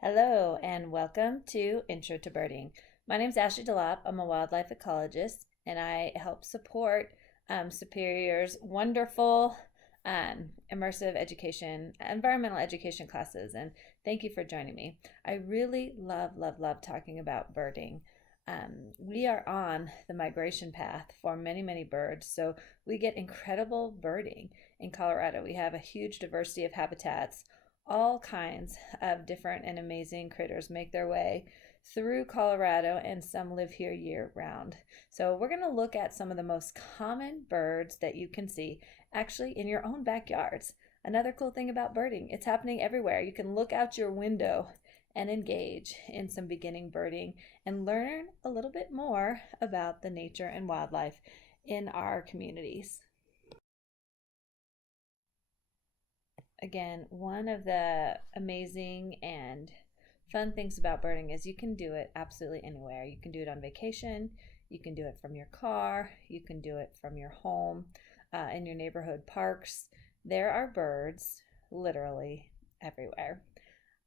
Hello and welcome to Intro to Birding. My name is Ashley DeLopp. I'm a wildlife ecologist and I help support Superior's wonderful immersive education, environmental education classes. And thank you for joining me. I really love talking about birding. We are on the migration path for many birds, so we get incredible birding in Colorado. We have a huge diversity of habitats. All kinds of different and amazing critters make their way through Colorado, and some live here year round. So, we're going to look at some of the most common birds that you can see actually in your own backyards. Another cool thing about birding, it's happening everywhere. You can look out your window and engage in some beginning birding and learn a little bit more about the nature and wildlife in our communities. Again, one of the amazing and fun things about birding is you can do it absolutely anywhere. You can do it on vacation, you can do it from your car, you can do it from your home, in your neighborhood parks. There are birds literally everywhere.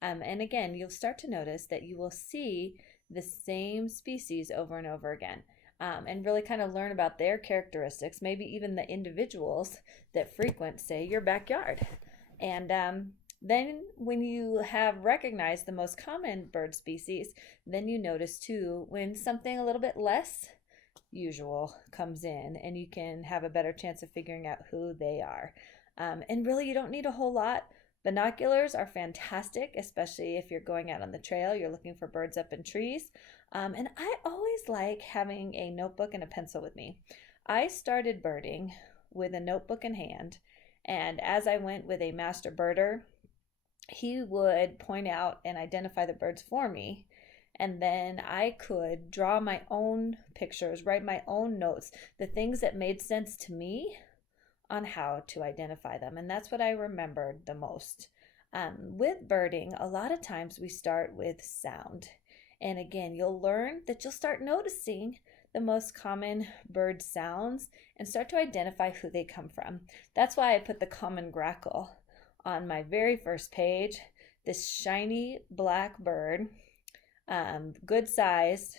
And again, you'll start to notice that you will see the same species over and over again. And really kind of learn about their characteristics, maybe even the individuals that frequent, say, your backyard. And then when you have recognized the most common bird species, then you notice too when something a little bit less usual comes in, and you can have a better chance of figuring out who they are. And really, you don't need a whole lot. Binoculars are fantastic, especially if you're going out on the trail, you're looking for birds up in trees. And I always like having a notebook and a pencil with me. I started birding with a notebook in hand, and as I went with a master birder, he would point out and identify the birds for me. And then I could draw my own pictures, write my own notes, the things that made sense to me on how to identify them. And that's what I remembered the most. With birding, a lot of times we start with sound. And again, you'll learn that you'll start noticing the most common bird sounds and start to identify who they come from. That's why I put the common grackle on my very first page. This shiny black bird, good sized,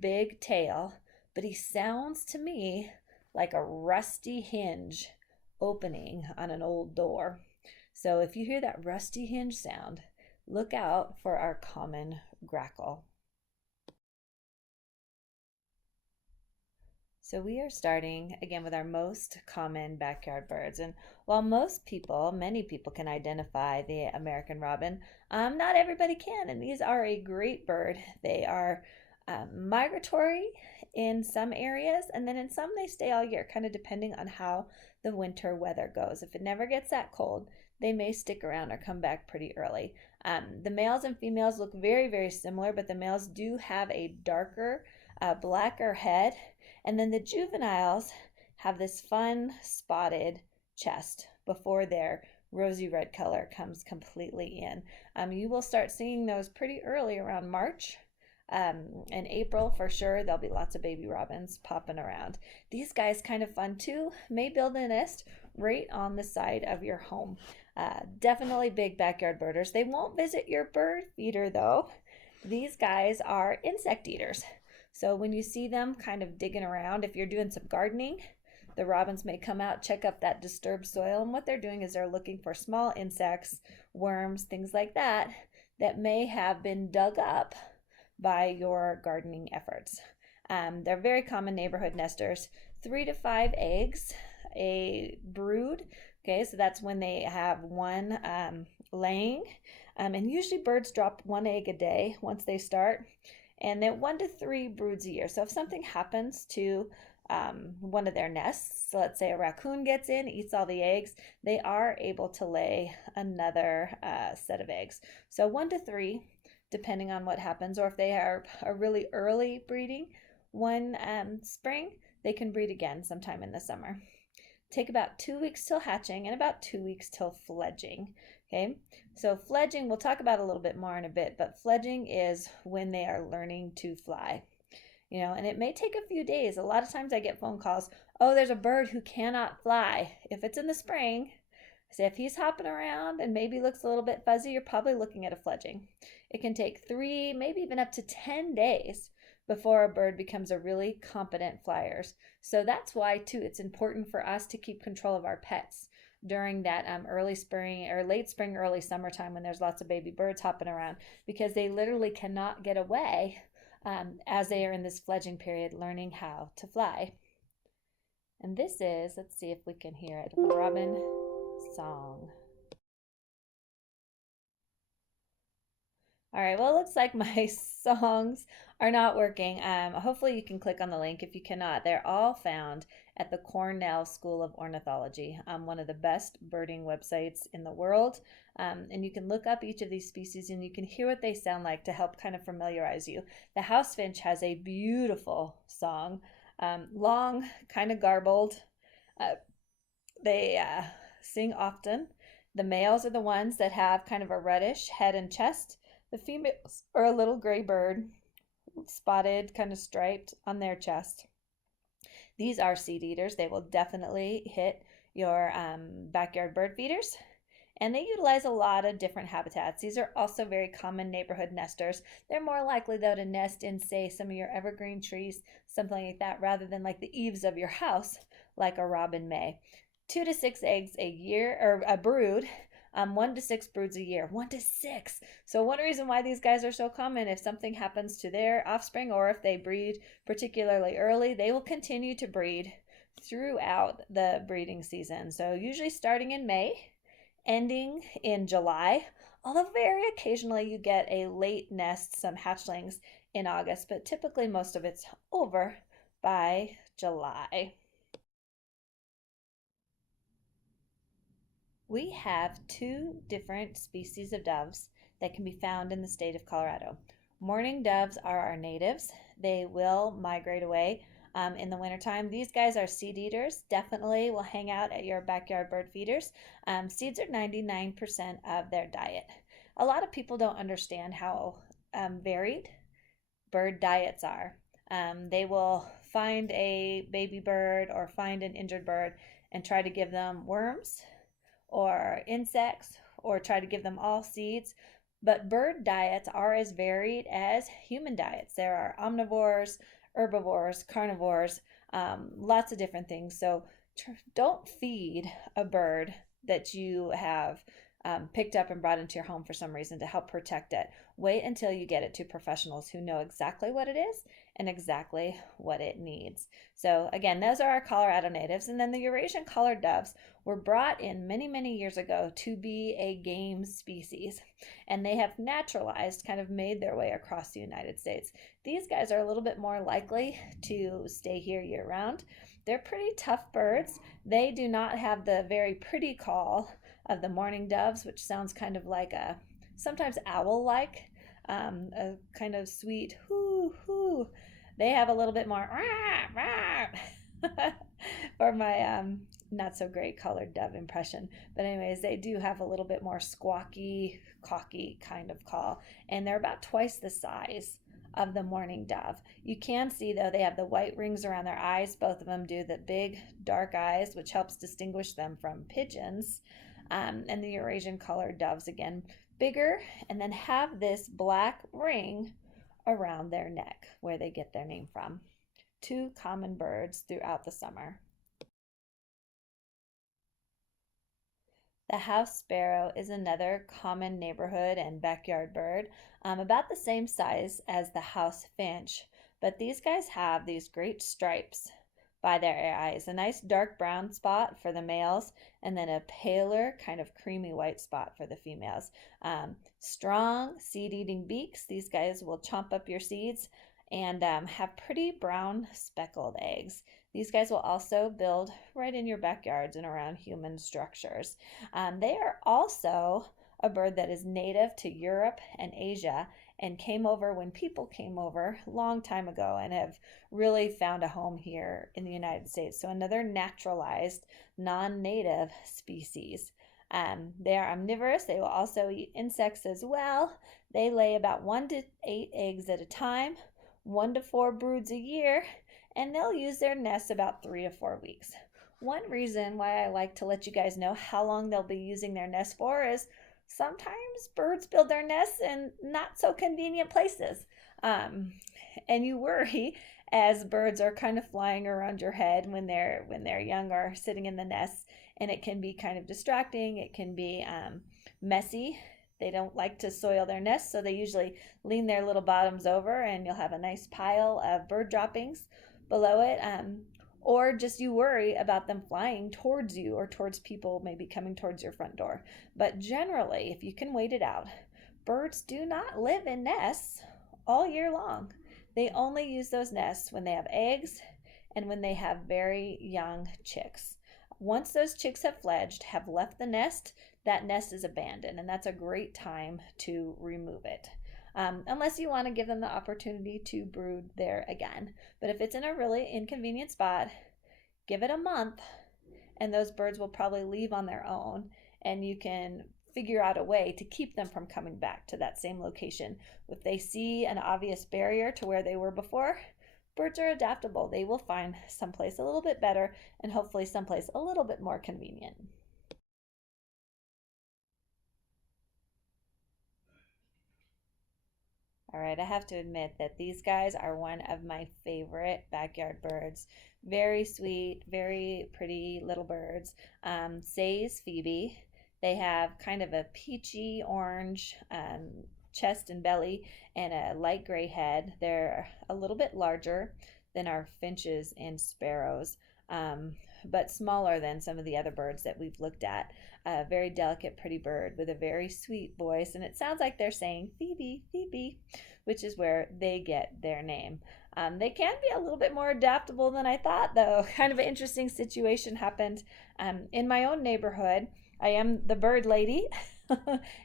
big tail, but he sounds to me like a rusty hinge opening on an old door. So if you hear that rusty hinge sound, look out for our common grackle. So we are starting again with our most common backyard birds. And while many people can identify the American robin, not everybody can. And these are a great bird. They are migratory in some areas, and then in some they stay all year, kind of depending on how the winter weather goes. If it never gets that cold, they may stick around or come back pretty early. The males and females look very similar, but the males do have a darker, blacker head, and then the juveniles have this fun spotted chest before their rosy red color comes completely in. You will start seeing those pretty early around March. In April for sure, there'll be lots of baby robins popping around. These guys kind of fun too, may build a nest right on the side of your home. Definitely big backyard birders. They won't visit your bird feeder though. These guys are insect eaters. So when you see them kind of digging around, if you're doing some gardening, the robins may come out, check up that disturbed soil, and what they're doing is they're looking for small insects, worms, things like that, that may have been dug up by your gardening efforts. They're very common neighborhood nesters, 3 to 5 eggs a brood. Okay, so that's when they have one laying. And usually birds drop 1 egg a day once they start, and then 1 to 3 broods a year. So if something happens to one of their nests, so let's say a raccoon gets in, eats all the eggs, they are able to lay another set of eggs. So 1 to 3, depending on what happens, or if they are a really early breeding one spring, they can breed again sometime in the summer. Take about 2 weeks till hatching and about 2 weeks till fledging. Okay, so fledging we'll talk about a little bit more in a bit, but fledging is when they are learning to fly. And it may take a few days. A lot of times I get phone calls, oh, there's a bird who cannot fly. If it's in the spring, I So if he's hopping around and maybe looks a little bit fuzzy, you're probably looking at a fledging. It can take 3, maybe even up to 10 days before a bird becomes a really competent flyer. So that's why, too, it's important for us to keep control of our pets during that early spring or late spring, early summertime when there's lots of baby birds hopping around, because they literally cannot get away as they are in this fledging period learning how to fly. And this is, let's see if we can hear it, robin song. All right, well, it looks like my songs are not working. Hopefully you can click on the link. If you cannot, they're all found at the Cornell School of Ornithology, one of the best birding websites in the world. And you can look up each of these species and you can hear what they sound like to help kind of familiarize you. The house finch has a beautiful song, long, kind of garbled. Uh, they sing often. The males are the ones that have kind of a reddish head and chest. The females are a little gray bird, spotted, kind of striped on their chest. These are seed eaters. They will definitely hit your backyard bird feeders. And they utilize a lot of different habitats. These are also very common neighborhood nesters. They're more likely, though, to nest in, say, some of your evergreen trees, something like that, rather than like the eaves of your house, like a robin may. 2 to 6 eggs a year, or a brood. 1 to 6 broods a year. 1 to 6. So one reason why these guys are so common, if something happens to their offspring or if they breed particularly early, they will continue to breed throughout the breeding season. So usually starting in May, ending in July, although very occasionally you get a late nest, some hatchlings in August, but typically most of it's over by July. We have 2 different species of doves that can be found in the state of Colorado. Mourning doves are our natives. They will migrate away in the wintertime. These guys are seed eaters, definitely will hang out at your backyard bird feeders. Seeds are 99% of their diet. A lot of people don't understand how varied bird diets are. They will find a baby bird or find an injured bird and try to give them worms or insects or try to give them all seeds. But bird diets are as varied as human diets. There are omnivores, herbivores, carnivores, lots of different things. So don't feed a bird that you have picked up and brought into your home for some reason to help protect it. Wait until you get it to professionals who know exactly what it is and exactly what it needs. So again, those are our Colorado natives. And then the Eurasian collared doves were brought in many, many years ago to be a game species. And they have naturalized, kind of made their way across the United States. These guys are a little bit more likely to stay here year round. They're pretty tough birds. They do not have the very pretty call of the mourning doves, which sounds kind of like a sometimes owl-like, a kind of sweet hoo hoo. They have a little bit more rah, rah, for my not so great colored dove impression. But anyways, they do have a little bit more squawky, cocky kind of call, and they're about twice the size of the mourning dove. You can see, though, they have the white rings around their eyes. Both of them do, the big dark eyes, which helps distinguish them from pigeons. And the Eurasian collared doves, again, bigger, and then have this black ring around their neck where they get their name from. 2 common birds throughout the summer. The house sparrow is another common neighborhood and backyard bird, about the same size as the house finch, but these guys have these great stripes by their eyes, a nice dark brown spot for the males, and then a paler, kind of creamy white spot for the females. Strong seed-eating beaks. These guys will chomp up your seeds and have pretty brown speckled eggs. These guys will also build right in your backyards and around human structures. They are also a bird that is native to Europe and Asia and came over when people came over a long time ago and have really found a home here in the United States. So another naturalized, non-native species. They are omnivorous. They will also eat insects as well. They lay about 1 to 8 eggs at a time, 1 to 4 broods a year, and they'll use their nests about 3 to 4 weeks. One reason why I like to let you guys know how long they'll be using their nest for is sometimes birds build their nests in not so convenient places. Um, and you worry as birds are kind of flying around your head when they're young or sitting in the nest, and it can be kind of distracting. It can be messy. They don't like to soil their nest, so they usually lean their little bottoms over, and you'll have a nice pile of bird droppings below it. Or just you worry about them flying towards you or towards people maybe coming towards your front door. But generally, if you can wait it out, birds do not live in nests all year long. They only use those nests when they have eggs and when they have very young chicks. Once those chicks have fledged, have left the nest, that nest is abandoned, and that's a great time to remove it. Unless you want to give them the opportunity to brood there again. But if it's in a really inconvenient spot, give it a month, and those birds will probably leave on their own, and you can figure out a way to keep them from coming back to that same location. If they see an obvious barrier to where they were before, birds are adaptable. They will find someplace a little bit better and hopefully someplace a little bit more convenient. All right, I have to admit that these guys are one of my favorite backyard birds. Very sweet, very pretty little birds. Say's Phoebe. They have kind of a peachy orange chest and belly and a light gray head. They're a little bit larger than our finches and sparrows, but smaller than some of the other birds that we've looked at. A very delicate, pretty bird with a very sweet voice, and it sounds like they're saying Phoebe, Phoebe, which is where they get their name. They can be a little bit more adaptable than I thought, though. Kind of an interesting situation happened in my own neighborhood. I am the bird lady,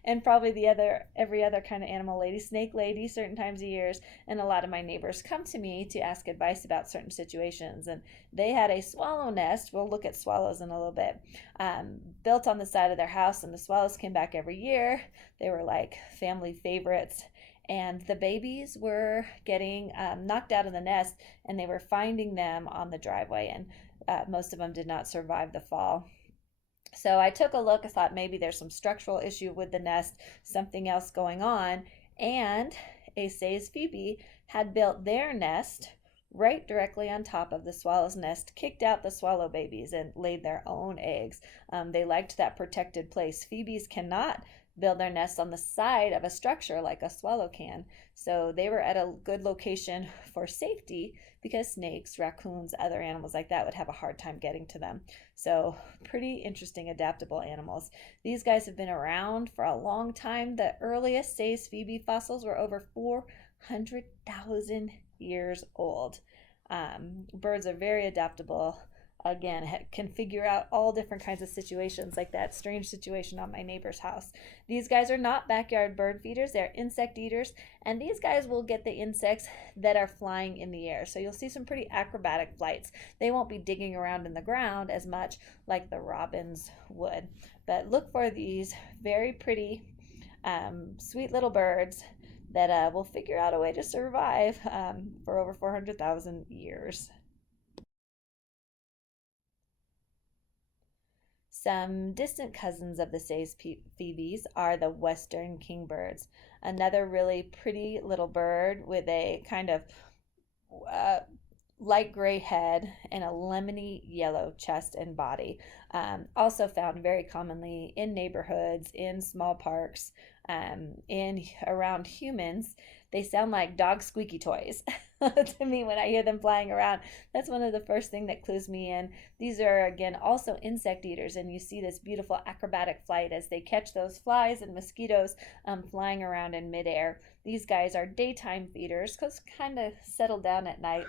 and probably the other every other kind of animal lady, snake lady, certain times of years. And a lot of my neighbors come to me to ask advice about certain situations. And they had a swallow nest. We'll look at swallows in a little bit. Built on the side of their house, and the swallows came back every year. They were like family favorites, and the babies were getting knocked out of the nest, and they were finding them on the driveway, and most of them did not survive the fall. So I took a look. I thought maybe there's some structural issue with the nest, something else going on, and a Say's Phoebe had built their nest right directly on top of the swallow's nest, kicked out the swallow babies, and laid their own eggs. They liked that protected place. Phoebes cannot build their nests on the side of a structure like a swallow can. So they were at a good location for safety because snakes, raccoons, other animals like that would have a hard time getting to them. So, pretty interesting, adaptable animals. These guys have been around for a long time. The earliest Say's Phoebe fossils were over 400,000 years old. Birds are very adaptable. Again, can figure out all different kinds of situations, like that strange situation on my neighbor's house. These guys are not backyard bird feeders, they're insect eaters, and these guys will get the insects that are flying in the air. So you'll see some pretty acrobatic flights. They won't be digging around in the ground as much like the robins would. But look for these very pretty, sweet little birds that will figure out a way to survive for over 400,000 years. Some distant cousins of the Say's phoebes are the western kingbirds, another really pretty little bird with a kind of uh, light gray head and a lemony yellow chest and body. Also found very commonly in neighborhoods, in small parks, in around humans. They sound like dog squeaky toys to me when I hear them flying around. That's one of the first thing that clues me in. These are again also insect eaters, and you see this beautiful acrobatic flight as they catch those flies and mosquitoes flying around in midair. These guys are daytime feeders because kind of settle down at night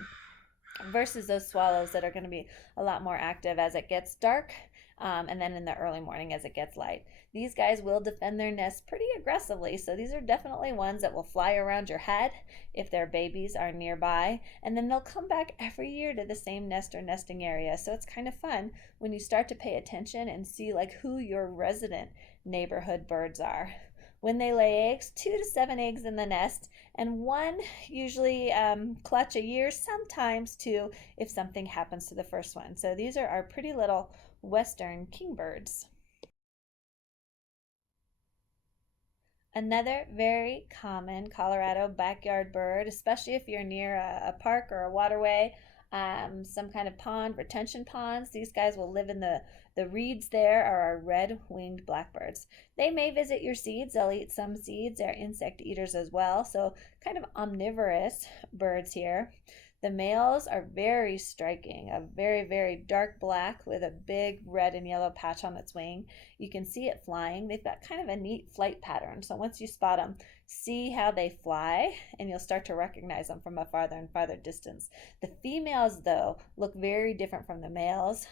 versus those swallows that are going to be a lot more active as it gets dark, and then in the early morning as it gets light. These guys will defend their nests pretty aggressively, so these are definitely ones that will fly around your head if their babies are nearby, and then they'll come back every year to the same nest or nesting area. So it's kind of fun when you start to pay attention and see like who your resident neighborhood birds are. When they lay eggs, 2 to 7 eggs in the nest, and one usually clutch a year, sometimes two if something happens to the first one. So these are our pretty little western kingbirds. Another very common Colorado backyard bird, especially if you're near a park or a waterway, some kind of pond, retention ponds. These guys will live in the reeds there, are our red-winged blackbirds. They may visit your seeds. They'll eat some seeds. They're insect eaters as well, so kind of omnivorous birds here. The males are very striking, a very, very dark black with a big red and yellow patch on its wing. You can see it flying. They've got kind of a neat flight pattern. So once you spot them, see how they fly, and you'll start to recognize them from a farther and farther distance. The females, though, look very different from the males.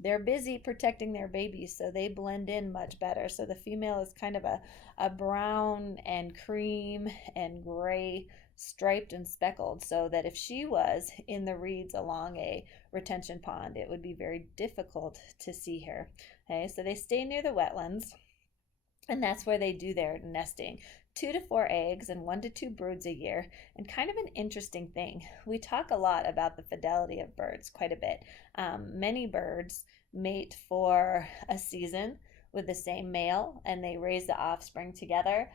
They're busy protecting their babies, so they blend in much better. So the female is kind of a brown and cream and gray, striped and speckled, so that if she was in the reeds along a retention pond, it would be very difficult to see her. Okay, so they stay near the wetlands, and that's where they do their nesting. 2 to 4 eggs and 1 to 2 broods a year. And kind of an interesting thing, we talk a lot about the fidelity of birds quite a bit. Many birds mate for a season with the same male, and they raise the offspring together.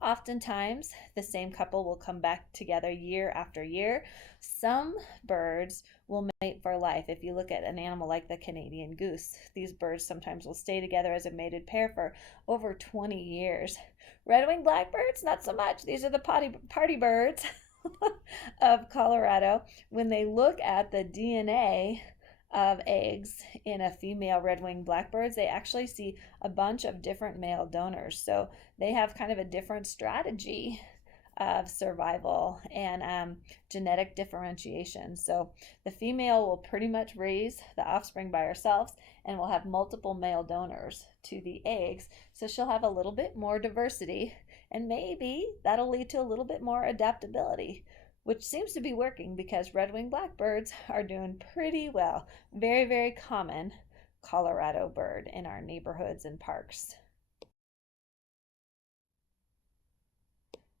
Oftentimes, the same couple will come back together year after year. Some birds will mate for life. If you look at an animal like the Canadian goose, these birds sometimes will stay together as a mated pair for over 20 years. Red-winged blackbirds, not so much. These are the party birds of Colorado. When they look at the DNA of eggs in a female red-winged blackbirds, they actually see a bunch of different male donors. So they have kind of a different strategy of survival and genetic differentiation. So the female will pretty much raise the offspring by herself and will have multiple male donors to the eggs. So she'll have a little bit more diversity, and maybe that'll lead to a little bit more adaptability, which seems to be working because red-winged blackbirds are doing pretty well. Very, very common Colorado bird in our neighborhoods and parks.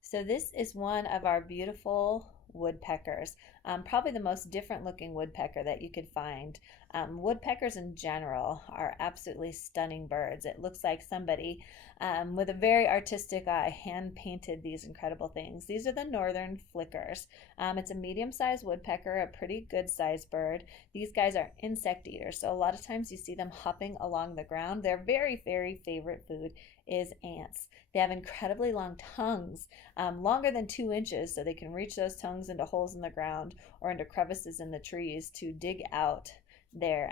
So this is one of our beautiful woodpeckers, probably the most different looking woodpecker that you could find. Woodpeckers in general are absolutely stunning birds. It looks like somebody with a very artistic eye hand painted these incredible things. These are the northern flickers. It's a medium-sized woodpecker, a pretty good sized bird. These guys are insect eaters, so a lot of times you see them hopping along the ground. Their very, very favorite food is ants. They have incredibly long tongues, longer than 2 inches, so they can reach those tongues into holes in the ground or into crevices in the trees to dig out their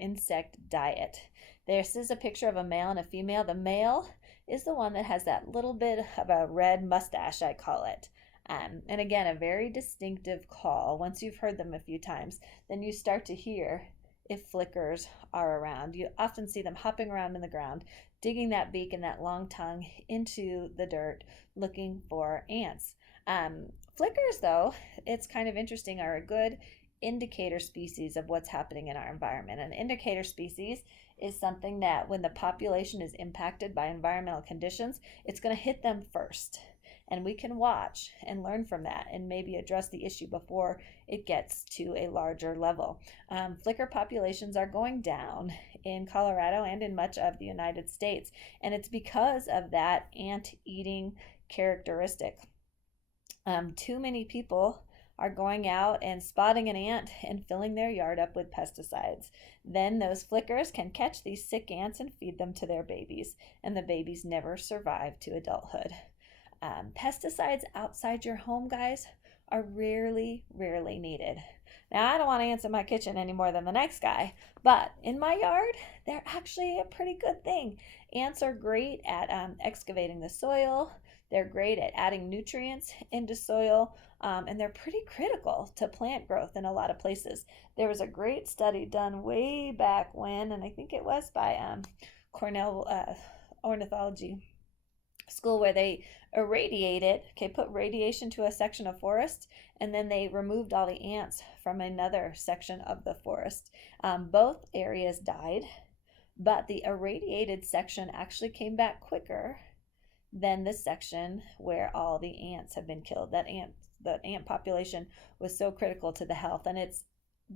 insect diet. This is a picture of a male and a female. The male is the one that has that little bit of a red mustache, I call it. And again, a very distinctive call. Once you've heard them a few times, then you start to hear if flickers are around. You often see them hopping around in the ground, digging that beak and that long tongue into the dirt, looking for ants. Flickers, though, it's kind of interesting, are a good indicator species of what's happening in our environment. An indicator species is something that when the population is impacted by environmental conditions, it's going to hit them first. And we can watch and learn from that and maybe address the issue before it gets to a larger level. Flicker populations are going down in Colorado and in much of the United States, and it's because of that ant-eating characteristic. Too many people are going out and spotting an ant and filling their yard up with pesticides. Then those flickers can catch these sick ants and feed them to their babies, and the babies never survive to adulthood. Pesticides outside your home, guys, are rarely, rarely needed. Now, I don't want ants in my kitchen any more than the next guy, but in my yard, they're actually a pretty good thing. Ants are great at excavating the soil. They're great at adding nutrients into soil, and they're pretty critical to plant growth in a lot of places. There was a great study done way back when, and I think it was by Cornell Ornithology School, where they irradiated, put radiation to a section of forest, and then they removed all the ants from another section of the forest. Both areas died, but the irradiated section actually came back quicker than the section where all the ants have been killed. The ant population was so critical to the health, and it's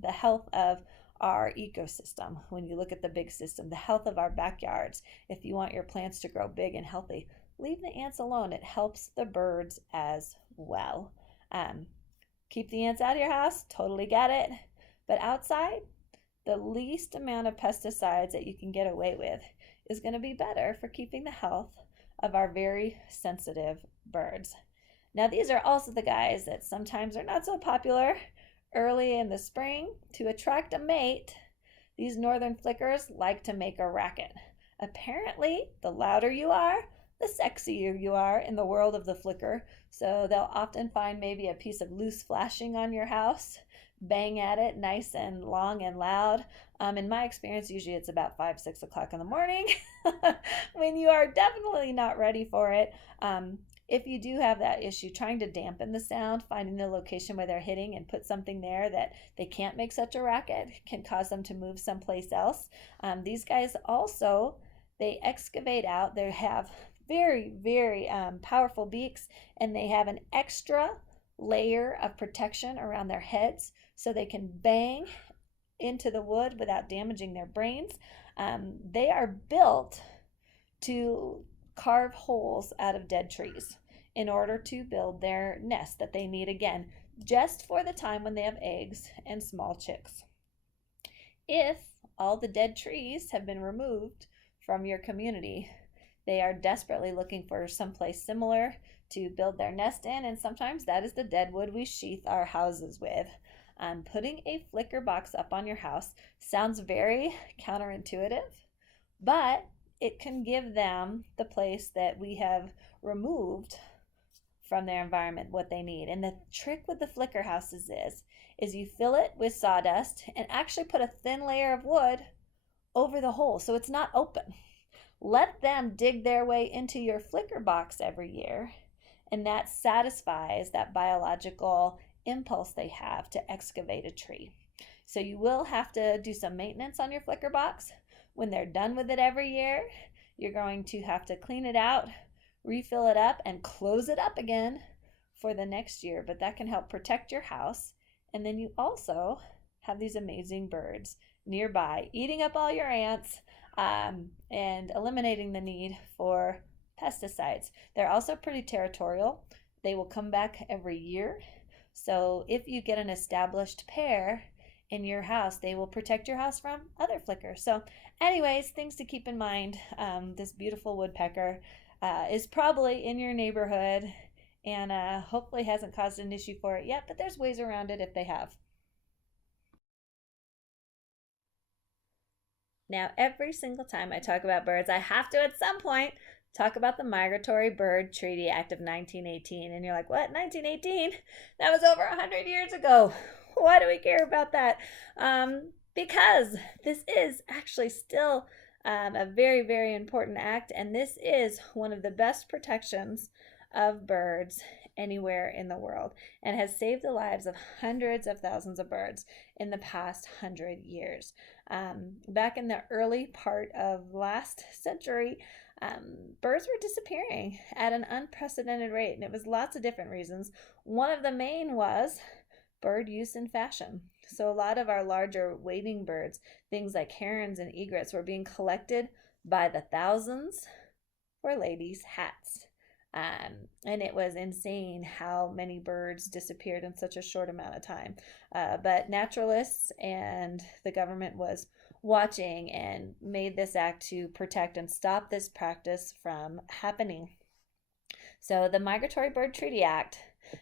the health of our ecosystem. When you look at the big system, the health of our backyards, if you want your plants to grow big and healthy, leave the ants alone. It helps the birds as well. Um, Keep the ants out of your house, totally get it. But outside, the least amount of pesticides that you can get away with is going to be better for keeping the health of our very sensitive birds. Now, these are also the guys that sometimes are not so popular early in the spring. To attract a mate, these northern flickers like to make a racket. Apparently, the louder you are, the sexier you are in the world of the flicker. So they'll often find maybe a piece of loose flashing on your house, bang at it nice and long and loud. In my experience, usually it's about 5, 6 o'clock in the morning when you are definitely not ready for it. If you do have that issue, trying to dampen the sound, finding the location where they're hitting and put something there that they can't make such a racket can cause them to move someplace else. These guys also, they excavate out. They have very, very powerful beaks, and they have an extra layer of protection around their heads so they can bang into the wood without damaging their brains. They are built to carve holes out of dead trees in order to build their nest that they need, again, just for the time when they have eggs and small chicks. If all the dead trees have been removed from your community, they are desperately looking for someplace similar to build their nest in, and sometimes that is the dead wood we sheath our houses with. Putting a flicker box up on your house sounds very counterintuitive, but it can give them the place that we have removed from their environment what they need. And the trick with the flicker houses is you fill it with sawdust and actually put a thin layer of wood over the hole so it's not open. Let them dig their way into your flicker box every year, and that satisfies that biological impulse they have to excavate a tree. So you will have to do some maintenance on your flicker box. When they're done with it every year, you're going to have to clean it out, refill it up, and close it up again for the next year. But that can help protect your house. And then you also have these amazing birds nearby eating up all your ants, and eliminating the need for pesticides. They're also pretty territorial. They will come back every year. So if you get an established pair in your house, they will protect your house from other flickers. So anyways, things to keep in mind. This beautiful woodpecker is probably in your neighborhood, and hopefully hasn't caused an issue for it yet, but there's ways around it if they have. Now, every single time I talk about birds, I have to at some point talk about the Migratory Bird Treaty Act of 1918. And you're like, what, 1918? That was over 100 years ago. Why do we care about that? Because this is actually still a very, very important act, and this is one of the best protections of birds anywhere in the world, and has saved the lives of hundreds of thousands of birds in the past 100 years. Back in the early part of last century, birds were disappearing at an unprecedented rate, and it was lots of different reasons. One of the main was bird use in fashion. So a lot of our larger wading birds, things like herons and egrets, were being collected by the thousands for ladies' hats. And it was insane how many birds disappeared in such a short amount of time. But naturalists and the government was watching and made this act to protect and stop this practice from happening. So the Migratory Bird Treaty Act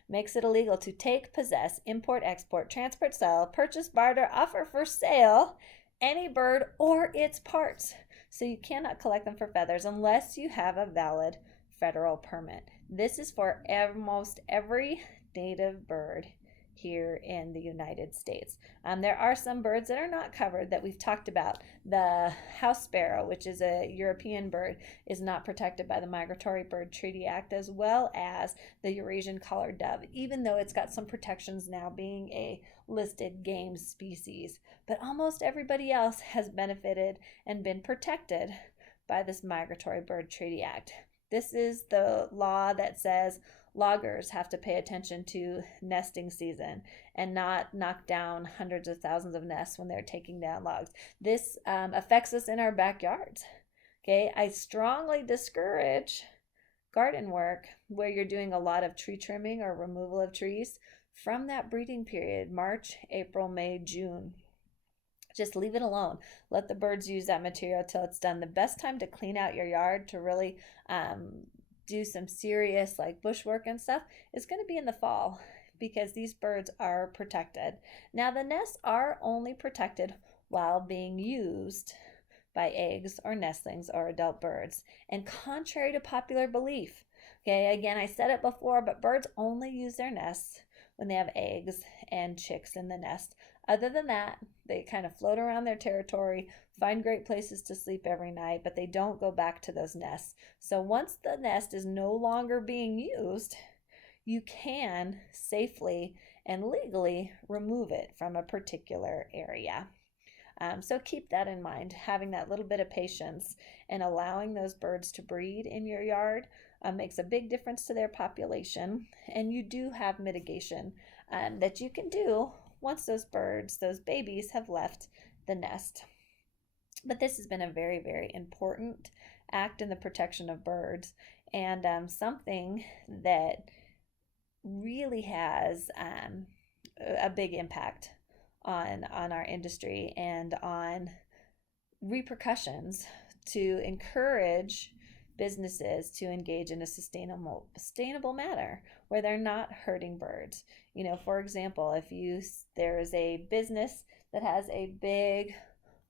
makes it illegal to take, possess, import, export, transport, sell, purchase, barter, offer for sale any bird or its parts. So you cannot collect them for feathers unless you have a valid federal permit. This is for almost every native bird here in the United States. There are some birds that are not covered that we've talked about. The house sparrow, which is a European bird, is not protected by the Migratory Bird Treaty Act, as well as the Eurasian collared dove, even though it's got some protections now being a listed game species. But almost everybody else has benefited and been protected by this Migratory Bird Treaty Act. This is the law that says loggers have to pay attention to nesting season and not knock down hundreds of thousands of nests when they're taking down logs. This affects us in our backyards. Okay, I strongly discourage garden work where you're doing a lot of tree trimming or removal of trees from that breeding period, March, April, May, June. Just leave it alone. Let the birds use that material till it's done. The best time to clean out your yard to really do some serious like bushwork and stuff is going to be in the fall because these birds are protected. Now, the nests are only protected while being used by eggs or nestlings or adult birds. And contrary to popular belief, okay, again, I said it before, but birds only use their nests when they have eggs and chicks in the nest. Other than that, they kind of float around their territory, find great places to sleep every night, but they don't go back to those nests. So once the nest is no longer being used, you can safely and legally remove it from a particular area. So keep that in mind, having that little bit of patience and allowing those birds to breed in your yard makes a big difference to their population. And you do have mitigation that you can do once those birds, those babies, have left the nest. But this has been a very, very important act in the protection of birds and something that really has a big impact on our industry and on repercussions to encourage businesses to engage in a sustainable manner where they're not hurting birds. You know, for example, if there is a business that has a big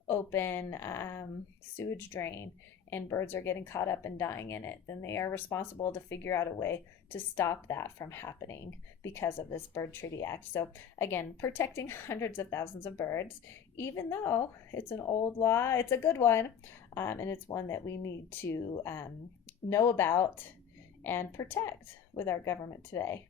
open sewage drain and birds are getting caught up and dying in it, then they are responsible to figure out a way to stop that from happening because of this Bird Treaty Act. So again, protecting hundreds of thousands of birds, even though it's an old law, it's a good one, and it's one that we need to know about and protect with our government today.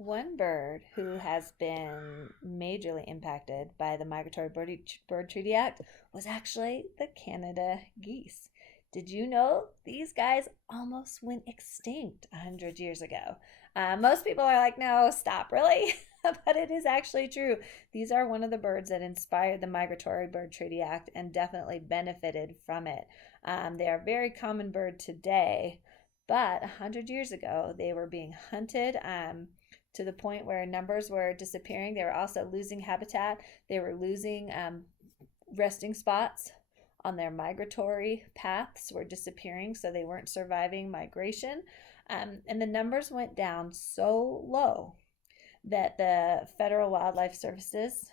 One bird who has been majorly impacted by the Migratory Bird Treaty Act was actually the Canada geese. Did you know these guys almost went extinct 100 years ago? Most people are like, no, stop, really? But it is actually true. These are one of the birds that inspired the Migratory Bird Treaty Act and definitely benefited from it. They are a very common bird today, but 100 years ago, they were being hunted. To the point where numbers were disappearing. They were also losing habitat. They were losing resting spots on their migratory paths were disappearing, so they weren't surviving migration. And the numbers went down so low that the Federal Wildlife Services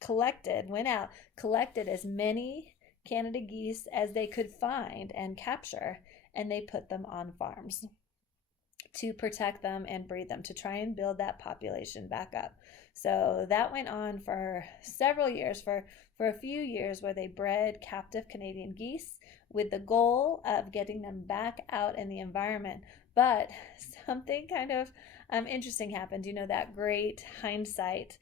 collected as many Canada geese as they could find and capture, and they put them on farms to protect them and breed them to try and build that population back up. So that went on for several years, for a few years, where they bred captive Canadian geese with the goal of getting them back out in the environment. But something kind of interesting happened. You know, that great hindsight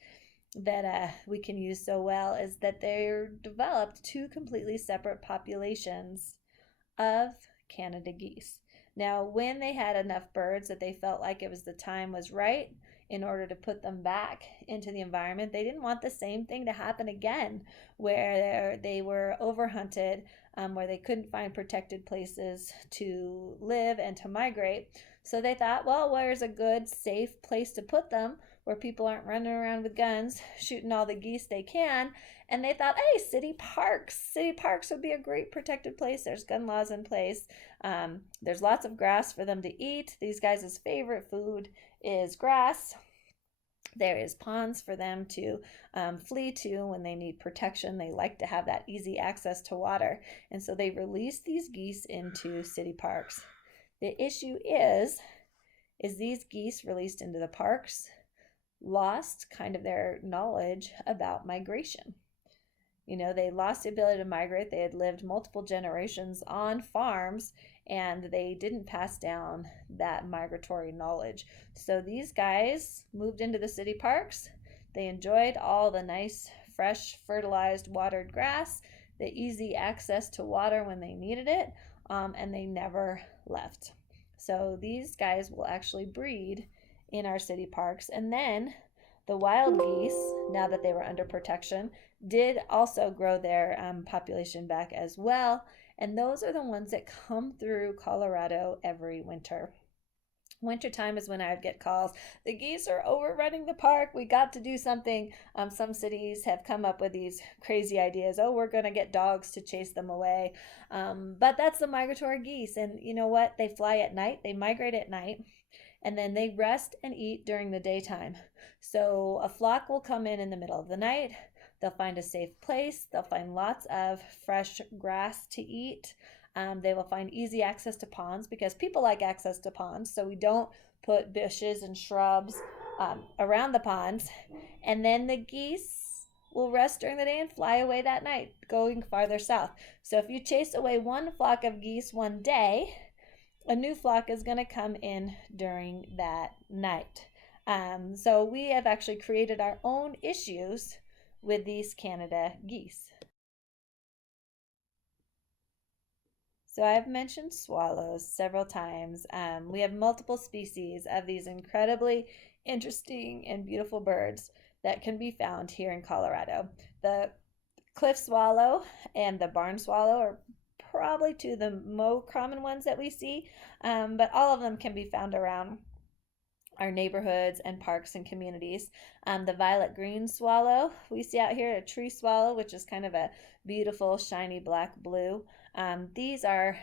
that we can use so well is that they developed two completely separate populations of Canada geese. Now, when they had enough birds that they felt like the time was right in order to put them back into the environment, they didn't want the same thing to happen again, where they were overhunted, where they couldn't find protected places to live and to migrate. So they thought, well, where's a good, safe place to put them where people aren't running around with guns shooting all the geese they can? And they thought, hey, city parks. City parks would be a great protected place. There's gun laws in place. There's lots of grass for them to eat. These guys' favorite food is grass. There is ponds for them to flee to when they need protection. They like to have that easy access to water. And so they release these geese into city parks. The issue is these geese released into the parks lost kind of their knowledge about migration. You know, they lost the ability to migrate. They had lived multiple generations on farms and they didn't pass down that migratory knowledge. So these guys moved into the city parks. They enjoyed all the nice, fresh, fertilized, watered grass. the easy access to water when they needed it, and they never left. So these guys will actually breed in our city parks. And then the wild geese, now that they were under protection, did also grow their population back as well. And those are the ones that come through Colorado every winter. Wintertime is when I would get calls. The geese are overrunning the park. We got to do something. Some cities have come up with these crazy ideas. Oh, we're going to get dogs to chase them away. But that's the migratory geese. And you know what? They fly at night, they migrate at night, and then they rest and eat during the daytime. So a flock will come in the middle of the night. They'll find a safe place. They'll find lots of fresh grass to eat. They will find easy access to ponds because people like access to ponds. So we don't put bushes and shrubs around the ponds. And then the geese will rest during the day and fly away that night, going farther south. So if you chase away one flock of geese one day, a new flock is going to come in during that night. So we have actually created our own issues with these Canada geese. So I've mentioned swallows several times. We have multiple species of these incredibly interesting and beautiful birds that can be found here in Colorado. The cliff swallow and the barn swallow are probably two of the more common ones that we see, but all of them can be found around our neighborhoods and parks and communities. The violet green swallow we see out here, a tree swallow, which is kind of a beautiful shiny black blue. These are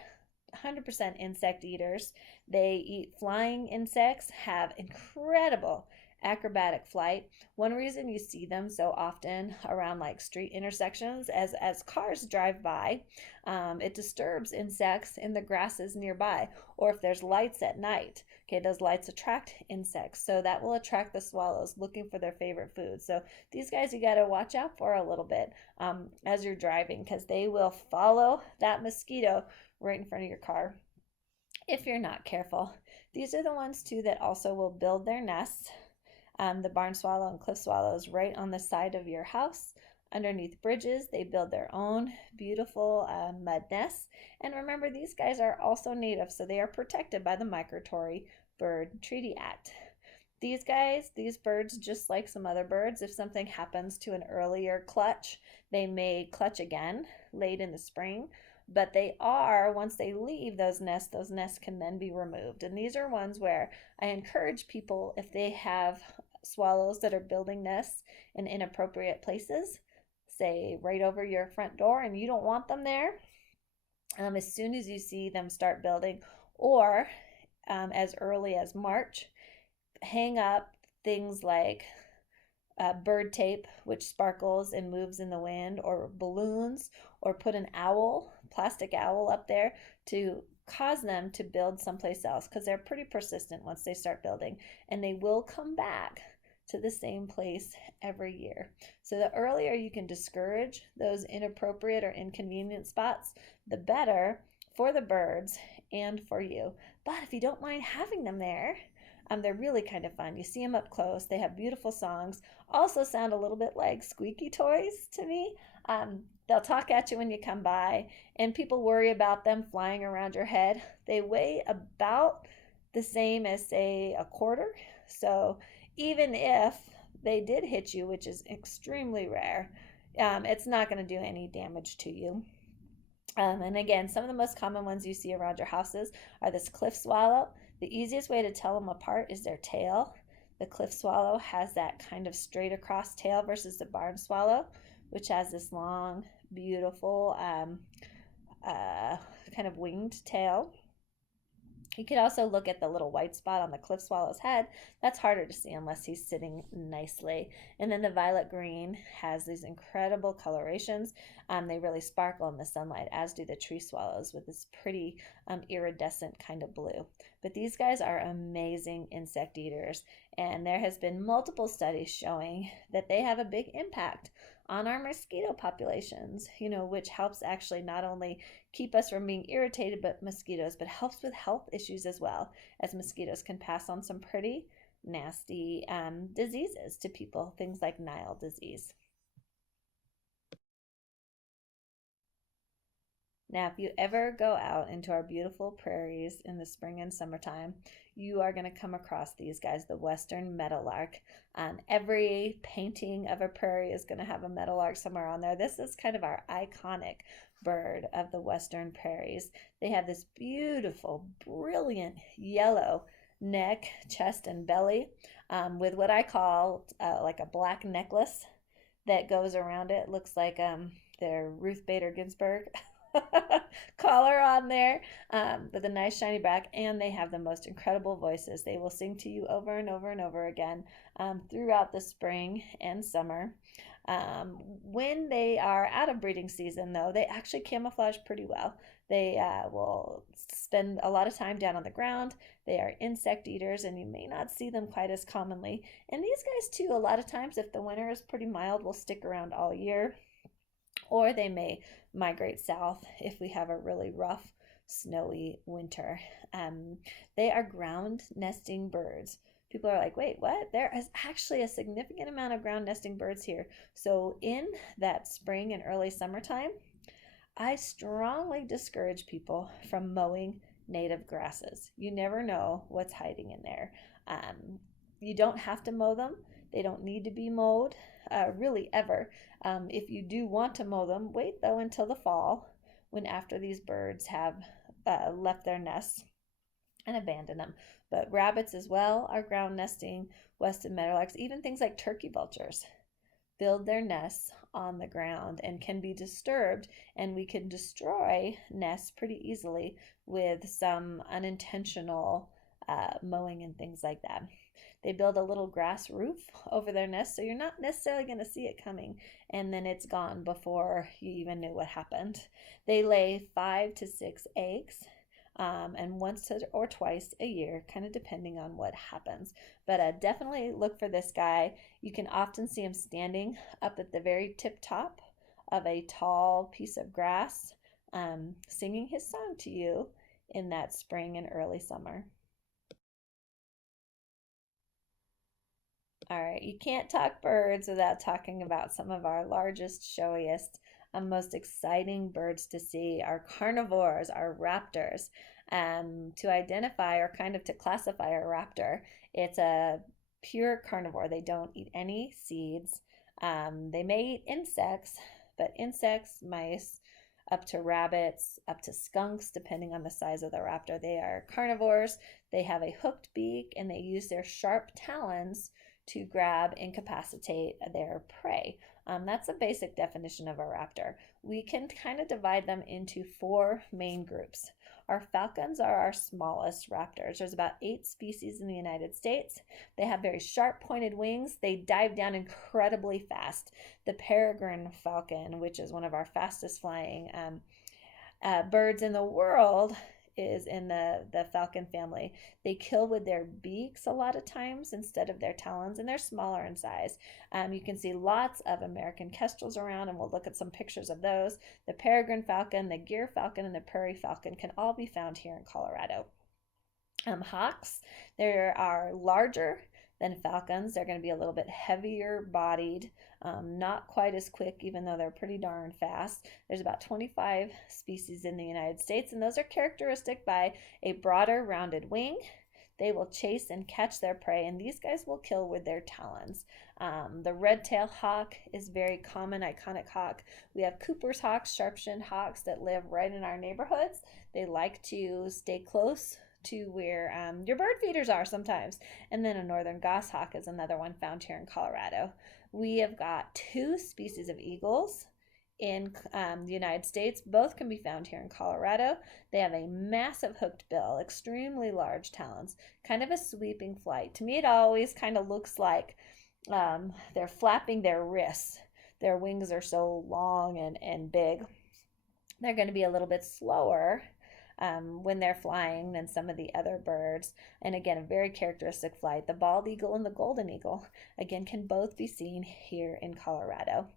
100% insect eaters. They eat flying insects, have incredible acrobatic flight. One reason you see them so often around like street intersections as cars drive by, it disturbs insects in the grasses nearby, or if there's lights at night. Okay, those lights attract insects, so that will attract the swallows looking for their favorite food. So these guys you got to watch out for a little bit as you're driving, because they will follow that mosquito right in front of your car if you're not careful. These are the ones too that also will build their nests. The barn swallow and cliff swallows right on the side of your house. Underneath bridges, they build their own beautiful mud nests. And remember, these guys are also native, so they are protected by the Migratory Bird Treaty Act. These guys, these birds, just like some other birds, if something happens to an earlier clutch, they may clutch again late in the spring. But they are, once they leave those nests can then be removed. And these are ones where I encourage people, if they have swallows that are building nests in inappropriate places, say right over your front door, and you don't want them there, as soon as you see them start building, or as early as March, hang up things like bird tape, which sparkles and moves in the wind, or balloons, or put an owl, plastic owl up there to cause them to build someplace else, because they're pretty persistent once they start building, and they will come back to the same place every year. So the earlier you can discourage those inappropriate or inconvenient spots, the better for the birds and for you. But if you don't mind having them there, they're really kind of fun. You see them up close. They have beautiful songs. Also sound a little bit like squeaky toys to me. They'll talk at you when you come by, and people worry about them flying around your head. They weigh about the same as, say, a quarter. So even if they did hit you, which is extremely rare, it's not going to do any damage to you. And again, some of the most common ones you see around your houses are this cliff swallow. The easiest way to tell them apart is their tail. The cliff swallow has that kind of straight across tail versus the barn swallow, which has this long, beautiful, kind of winged tail. You could also look at the little white spot on the cliff swallow's head. That's harder to see unless he's sitting nicely. And then the violet green has these incredible colorations. They really sparkle in the sunlight, as do the tree swallows with this pretty iridescent kind of blue. But these guys are amazing insect eaters, and there has been multiple studies showing that they have a big impact on our mosquito populations, which helps actually not only keep us from being irritated by mosquitoes, but helps with health issues as well, as mosquitoes can pass on some pretty nasty diseases to people, things like Nile disease. Now, if you ever go out into our beautiful prairies in the spring and summertime, you are going to come across these guys, the western meadowlark. Every painting of a prairie is going to have a meadowlark somewhere on there. This is kind of our iconic bird of the western prairies. They have this beautiful, brilliant yellow neck, chest, and belly with what I call like a black necklace that goes around it. Looks like their Ruth Bader Ginsburg collar on there with a nice shiny back, and they have the most incredible voices. They will sing to you over and over and over again throughout the spring and summer. When they are out of breeding season, though, they actually camouflage pretty well. They will spend a lot of time down on the ground. They are insect eaters, and you may not see them quite as commonly. And these guys, too, a lot of times, if the winter is pretty mild, will stick around all year, or they may migrate south if we have a really rough, snowy winter. Um, they are ground nesting birds. People are like, wait, what? There is actually a significant amount of ground nesting birds here. So, in that spring and early summertime, I strongly discourage people from mowing native grasses. You never know what's hiding in there. You don't have to mow them, they don't need to be mowed really ever. If you do want to mow them, wait though until the fall when after these birds have left their nests and abandon them. But rabbits as well are ground nesting, western meadowlarks, even things like turkey vultures build their nests on the ground and can be disturbed, and we can destroy nests pretty easily with some unintentional mowing and things like that. They build a little grass roof over their nest, so you're not necessarily going to see it coming, and then it's gone before you even knew what happened. They lay 5 to 6 eggs, and once or twice a year, kind of depending on what happens. But definitely look for this guy. You can often see him standing up at the very tip top of a tall piece of grass, singing his song to you in that spring and early summer. All right, you can't talk birds without talking about some of our largest, showiest, and most exciting birds to see. Our carnivores, our raptors. To identify or kind of to classify a raptor, it's a pure carnivore. They don't eat any seeds. They may eat insects, but insects, mice, up to rabbits, up to skunks, depending on the size of the raptor. They are carnivores. They have a hooked beak and they use their sharp talons to grab, incapacitate their prey. That's a basic definition of a raptor. We can kind of divide them into four main groups. Our falcons are our smallest raptors. There's about 8 species in the United States. They have very sharp pointed wings. They dive down incredibly fast. The peregrine falcon, which is one of our fastest flying birds in the world, is in the falcon family. They kill with their beaks a lot of times instead of their talons, and they're smaller in size. You can see lots of American kestrels around, and we'll look at some pictures of those. The peregrine falcon, the gyr falcon, and the prairie falcon can all be found here in Colorado. Hawks, they are larger than falcons. They're going to be a little bit heavier bodied, not quite as quick, even though they're pretty darn fast. There's about 25 species in the United States, and those are characteristic by a broader, rounded wing. They will chase and catch their prey, and these guys will kill with their talons. The red-tailed hawk is very common, iconic hawk. We have Cooper's hawks, sharp-shinned hawks that live right in our neighborhoods. They like to stay close to where your bird feeders are sometimes. And then a northern goshawk is another one found here in Colorado. We have got 2 species of eagles in the United States. Both can be found here in Colorado. They have a massive hooked bill, extremely large talons, kind of a sweeping flight. To me, it always kind of looks like they're flapping their wrists. Their wings are so long and big. They're going to be a little bit slower when they're flying than some of the other birds. And again, a very characteristic flight. The bald eagle and the golden eagle, again, can both be seen here in Colorado.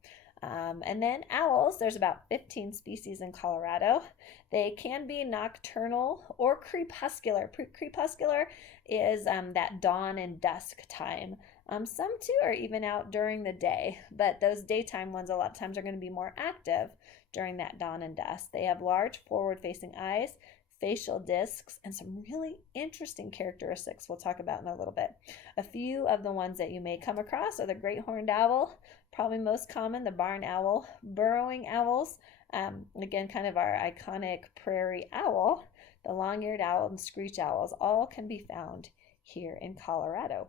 And then owls, there's about 15 species in Colorado. They can be nocturnal or crepuscular. Crepuscular is that dawn and dusk time. Some too are even out during the day, but those daytime ones a lot of times are going to be more active during that dawn and dusk. They have large forward-facing eyes, facial discs, and some really interesting characteristics we'll talk about in a little bit. A few of the ones that you may come across are the great horned owl, probably most common, the barn owl, burrowing owls, again, kind of our iconic prairie owl, the long-eared owl, and screech owls, all can be found here in Colorado.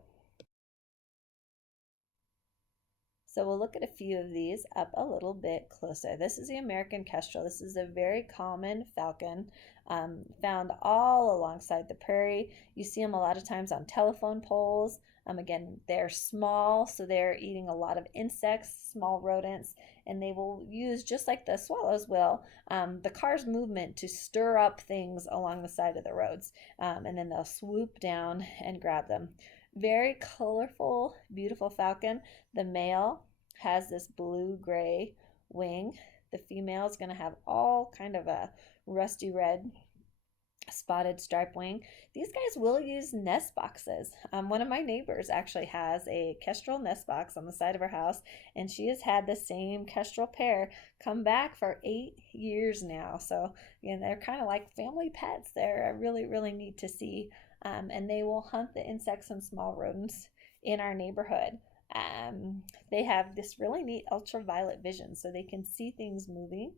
So we'll look at a few of these up a little bit closer. This is the American kestrel. This is a very common falcon, found all alongside the prairie. You see them a lot of times on telephone poles. Again, they're small, so they're eating a lot of insects, small rodents, and they will use, just like the swallows will, the car's movement to stir up things along the side of the roads, and then they'll swoop down and grab them. Very colorful, beautiful falcon. The male has this blue-gray wing. The female is going to have all kind of a rusty red spotted stripe wing. These guys will use nest boxes. One of my neighbors actually has a kestrel nest box on the side of her house, and she has had the same kestrel pair come back for 8 years now. So again, they're kind of like family pets. They're really, really neat to see. And they will hunt the insects and small rodents in our neighborhood. They have this really neat ultraviolet vision, so they can see things moving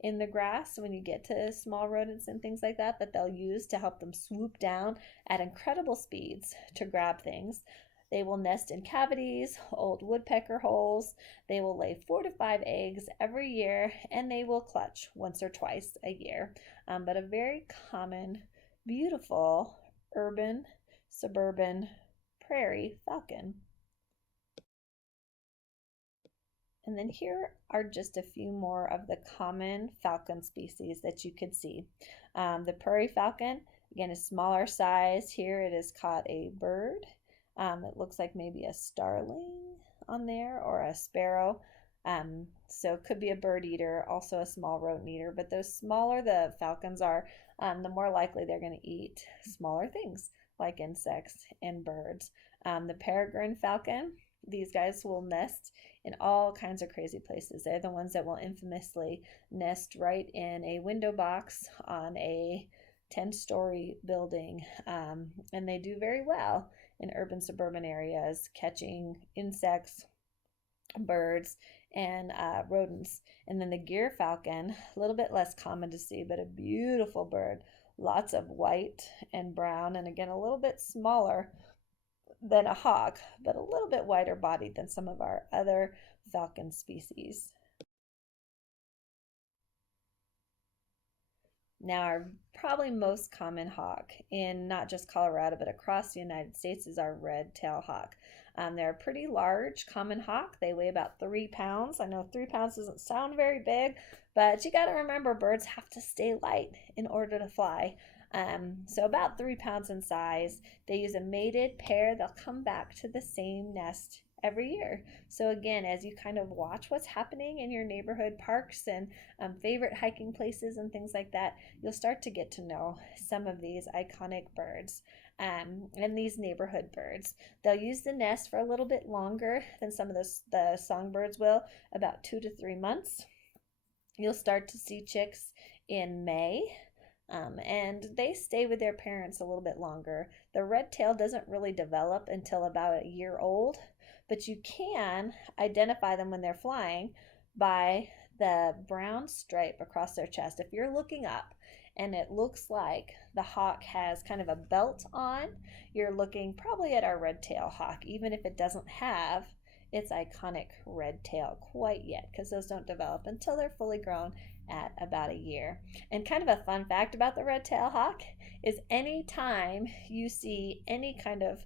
in the grass when you get to small rodents and things like that they'll use to help them swoop down at incredible speeds to grab things. They will nest in cavities, old woodpecker holes. They will lay 4 to 5 eggs every year, and they will clutch once or twice a year. But a very common, beautiful, urban, suburban, prairie falcon. And then here are just a few more of the common falcon species that you could see. The prairie falcon, again, is smaller size. Here it is caught a bird. It looks like maybe a starling on there or a sparrow. So it could be a bird eater, also a small rodent eater. But the smaller the falcons are, the more likely they're going to eat smaller things like insects and birds. The peregrine falcon, these guys will nest in all kinds of crazy places. They're the ones that will infamously nest right in a window box on a 10-story building. And they do very well in urban suburban areas, catching insects, birds, and rodents. And then the gyr falcon, a little bit less common to see, but a beautiful bird. Lots of white and brown, and again, a little bit smaller than a hawk, but a little bit wider bodied than some of our other falcon species. Now, our probably most common hawk in not just Colorado, but across the United States is our red-tailed hawk. They're a pretty large common hawk. They weigh about 3 pounds. I know 3 pounds doesn't sound very big, but you got to remember birds have to stay light in order to fly. So about 3 pounds in size. They use a mated pair. They'll come back to the same nest every year. So again, as you kind of watch what's happening in your neighborhood parks and favorite hiking places and things like that, you'll start to get to know some of these iconic birds. And these neighborhood birds. They'll use the nest for a little bit longer than some of the songbirds will, about 2 to 3 months. You'll start to see chicks in May. And they stay with their parents a little bit longer. The red tail doesn't really develop until about a year old, but you can identify them when they're flying by the brown stripe across their chest. If you're looking up and it looks like the hawk has kind of a belt on, you're looking probably at our red-tailed hawk, even if it doesn't have its iconic red tail quite yet, because those don't develop until they're fully grown at about a year. And kind of a fun fact about the red-tailed hawk is anytime you see any kind of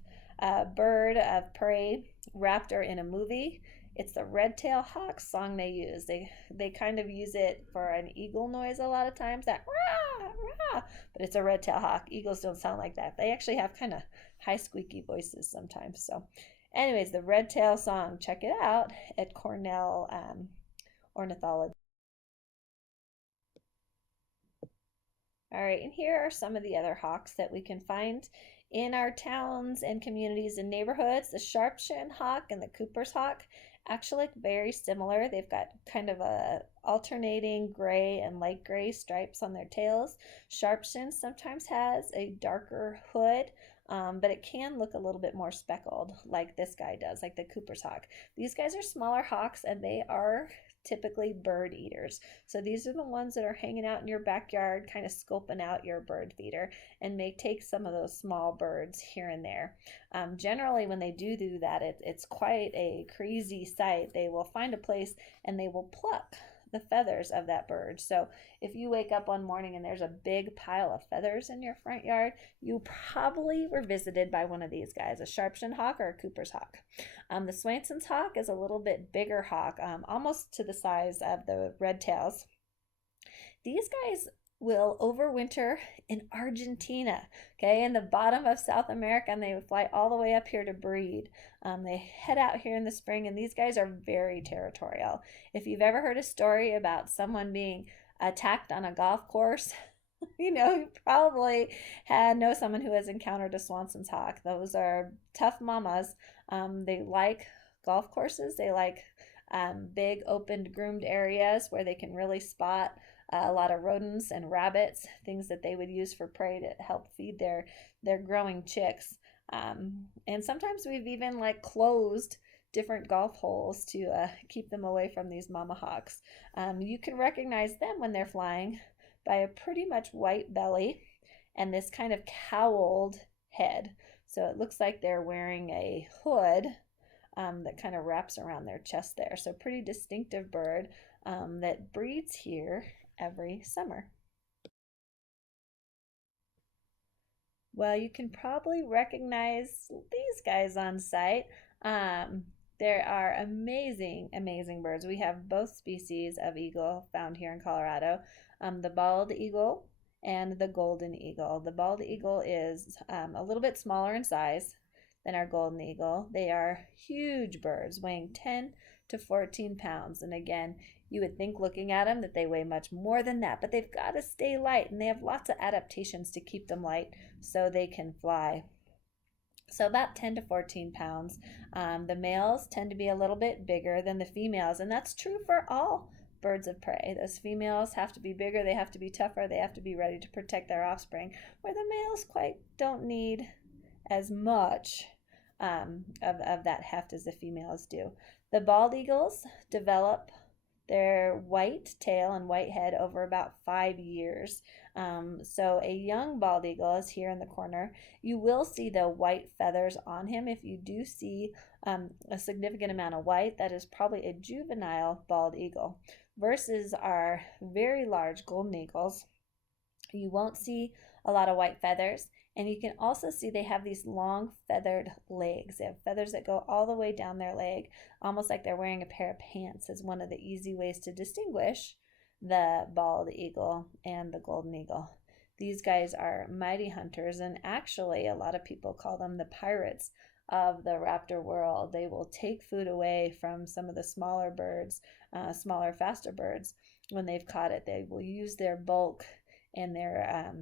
bird of prey, raptor in a movie, it's the red-tailed hawk song they use. They kind of use it for an eagle noise a lot of times, that rah, rah, but it's a red-tailed hawk. Eagles don't sound like that. They actually have kind of high squeaky voices sometimes. So anyways, the red tail song, check it out at Cornell Ornithology. All right, and here are some of the other hawks that we can find in our towns and communities and neighborhoods. The sharp-shinned hawk and the Cooper's hawk actually look very similar. They've got kind of a alternating gray and light gray stripes on their tails. Sharpshin sometimes has a darker hood, but it can look a little bit more speckled like this guy does, like the Cooper's hawk. These guys are smaller hawks and they are typically bird eaters. So these are the ones that are hanging out in your backyard, kind of scoping out your bird feeder, and may take some of those small birds here and there. Generally, when they do that, it's quite a crazy sight. They will find a place and they will pluck the feathers of that bird. So if you wake up one morning and there's a big pile of feathers in your front yard, you probably were visited by one of these guys, a Sharpshin hawk or a Cooper's hawk. The Swainson's hawk is a little bit bigger hawk, almost to the size of the red tails. These guys will overwinter in Argentina, okay, in the bottom of South America, and they would fly all the way up here to breed. They head out here in the spring, and these guys are very territorial. If you've ever heard a story about someone being attacked on a golf course, you probably know someone who has encountered a Swanson's hawk. Those are tough mamas. They like golf courses. They like big, opened, groomed areas where they can really spot a lot of rodents and rabbits, things that they would use for prey to help feed their growing chicks. And sometimes we've even like closed different golf holes to keep them away from these mama hawks. You can recognize them when they're flying by a pretty much white belly and this kind of cowled head. So it looks like they're wearing a hood that kind of wraps around their chest there. So pretty distinctive bird that breeds here every summer. Well, you can probably recognize these guys on site. Um, there are amazing, amazing birds. We have both species of eagle found here in Colorado, the bald eagle and the golden eagle. The bald eagle is a little bit smaller in size than our golden eagle. They are huge birds, weighing 10 to 14 pounds. And again, you would think looking at them that they weigh much more than that, but they've got to stay light, and they have lots of adaptations to keep them light so they can fly. So about 10 to 14 pounds. The males tend to be a little bit bigger than the females, and that's true for all birds of prey. Those females have to be bigger, they have to be tougher, they have to be ready to protect their offspring, where the males quite don't need as much of that heft as the females do. The bald eagles develop their white tail and white head over about 5 years. So a young bald eagle is here in the corner. You will see the white feathers on him. If you do see a significant amount of white, that is probably a juvenile bald eagle versus our very large golden eagles. You won't see a lot of white feathers. And you can also see they have these long feathered legs. They have feathers that go all the way down their leg, almost like they're wearing a pair of pants, is one of the easy ways to distinguish the bald eagle and the golden eagle. These guys are mighty hunters, and actually a lot of people call them the pirates of the raptor world. They will take food away from some of the smaller birds, smaller, faster birds. When they've caught it, they will use their bulk and their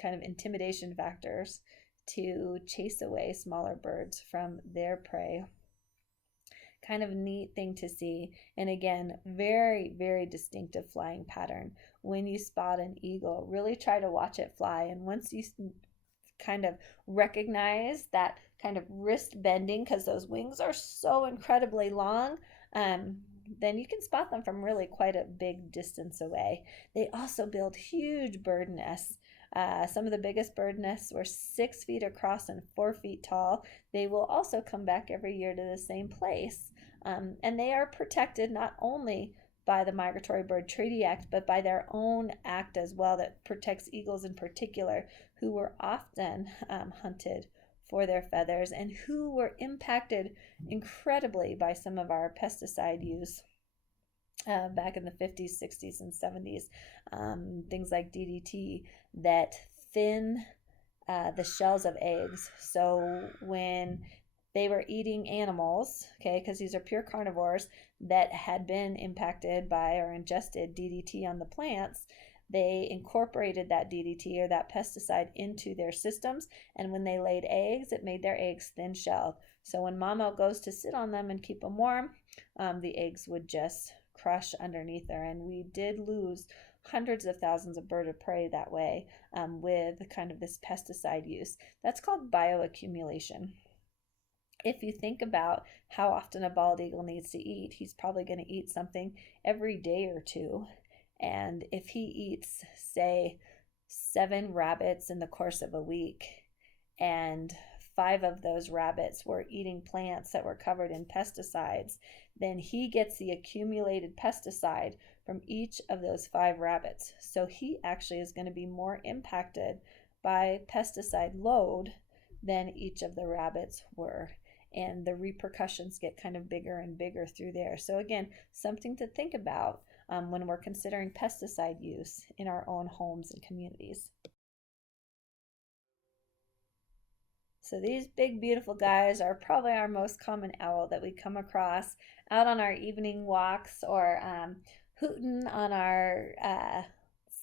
kind of intimidation factors to chase away smaller birds from their prey. Kind of neat thing to see. And again, very, very distinctive flying pattern. When you spot an eagle, really try to watch it fly. And once you kind of recognize that kind of wrist bending, because those wings are so incredibly long, then you can spot them from really quite a big distance away. They also build huge bird nests. Some of the biggest bird nests were 6 feet across and 4 feet tall. They will also come back every year to the same place. And they are protected not only by the Migratory Bird Treaty Act, but by their own act as well that protects eagles in particular, who were often hunted for their feathers and who were impacted incredibly by some of our pesticide use back in the 50s, 60s, and 70s. Things like DDT that thin the shells of eggs. So when they were eating animals, okay, because these are pure carnivores that had been impacted by or ingested DDT on the plants, they incorporated that DDT or that pesticide into their systems, and when they laid eggs, it made their eggs thin-shelled. So when mama goes to sit on them and keep them warm, the eggs would just crush underneath her. And we did lose hundreds of thousands of bird of prey that way, with kind of this pesticide use. That's called bioaccumulation. If you think about how often a bald eagle needs to eat, he's probably going to eat something every day or two. And if he eats, say, 7 rabbits in the course of a week, and 5 of those rabbits were eating plants that were covered in pesticides, then he gets the accumulated pesticide from each of those 5 rabbits. So he actually is going to be more impacted by pesticide load than each of the rabbits were. And the repercussions get kind of bigger and bigger through there. So again, something to think about when we're considering pesticide use in our own homes and communities. So these big, beautiful guys are probably our most common owl that we come across out on our evening walks, or hooting on our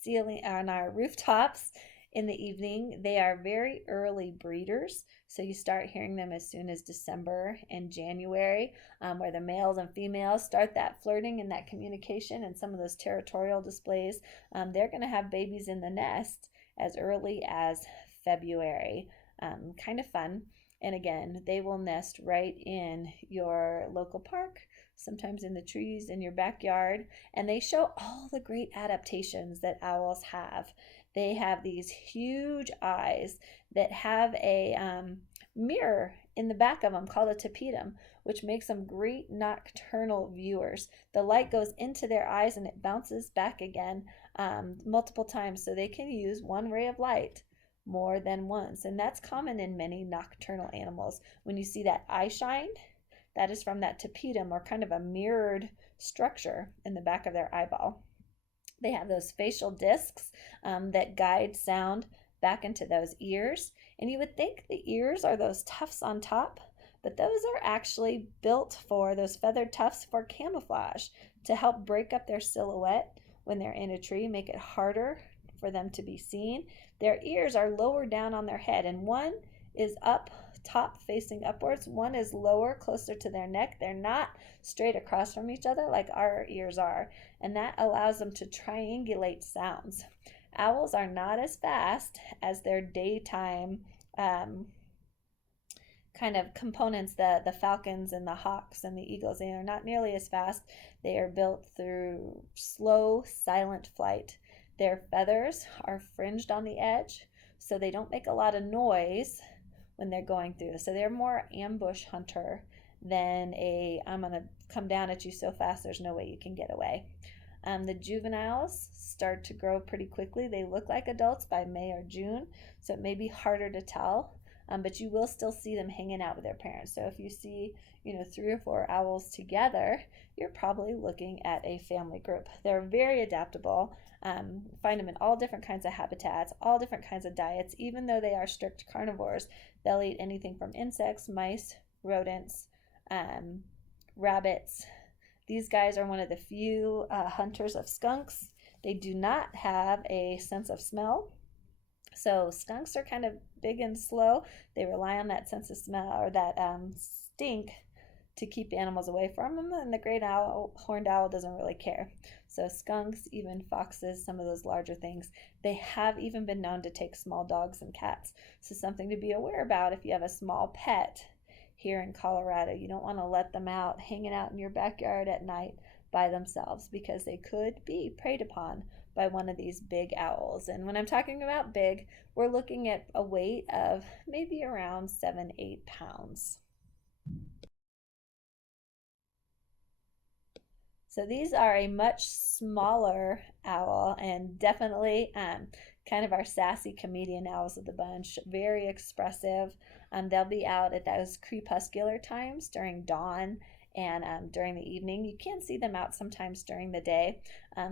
ceiling, on our rooftops in the evening. They are very early breeders, so you start hearing them as soon as December and January, where the males and females start that flirting and that communication and some of those territorial displays. They're going to have babies in the nest as early as February. Kind of fun. And again, they will nest right in your local park, sometimes in the trees in your backyard, and they show all the great adaptations that owls have. They have these huge eyes that have a mirror in the back of them called a tapetum, which makes them great nocturnal viewers. The light goes into their eyes and it bounces back again multiple times, so they can use one ray of light more than once. And that's common in many nocturnal animals. When you see that eye shine, that is from that tapetum, or kind of a mirrored structure in the back of their eyeball. They have those facial discs that guide sound back into those ears. And you would think the ears are those tufts on top, but those are actually built for, those feathered tufts, for camouflage, to help break up their silhouette when they're in a tree, make it harder for them to be seen. Their ears are lower down on their head, and one is up top facing upwards, one is lower closer to their neck. They're not straight across from each other like our ears are, and that allows them to triangulate sounds. Owls are not as fast as their daytime kind of components, the falcons and the hawks and the eagles. They are not nearly as fast. They are built through slow, silent flight. Their feathers are fringed on the edge, so they don't make a lot of noise when they're going through. So they're more ambush hunter than a, I'm going to come down at you so fast there's no way you can get away. The juveniles start to grow pretty quickly. They look like adults by May or June, so it may be harder to tell, but you will still see them hanging out with their parents. So if you see, 3 or 4 owls together, you're probably looking at a family group. They're very adaptable. Find them in all different kinds of habitats, all different kinds of diets. Even though they are strict carnivores, they'll eat anything from insects, mice, rodents, rabbits. These guys are one of the few hunters of skunks. They do not have a sense of smell. So skunks are kind of big and slow. They rely on that sense of smell, or that stink, to keep animals away from them, and the great owl, horned owl, doesn't really care. So skunks, even foxes, some of those larger things, they have even been known to take small dogs and cats. So something to be aware about if you have a small pet here in Colorado. You don't want to let them out hanging out in your backyard at night by themselves, because they could be preyed upon by one of these big owls. And when I'm talking about big, we're looking at a weight of maybe around 7-8 pounds. So these are a much smaller owl, and definitely kind of our sassy comedian owls of the bunch. Very expressive. They'll be out at those crepuscular times during dawn and during the evening. You can see them out sometimes during the day.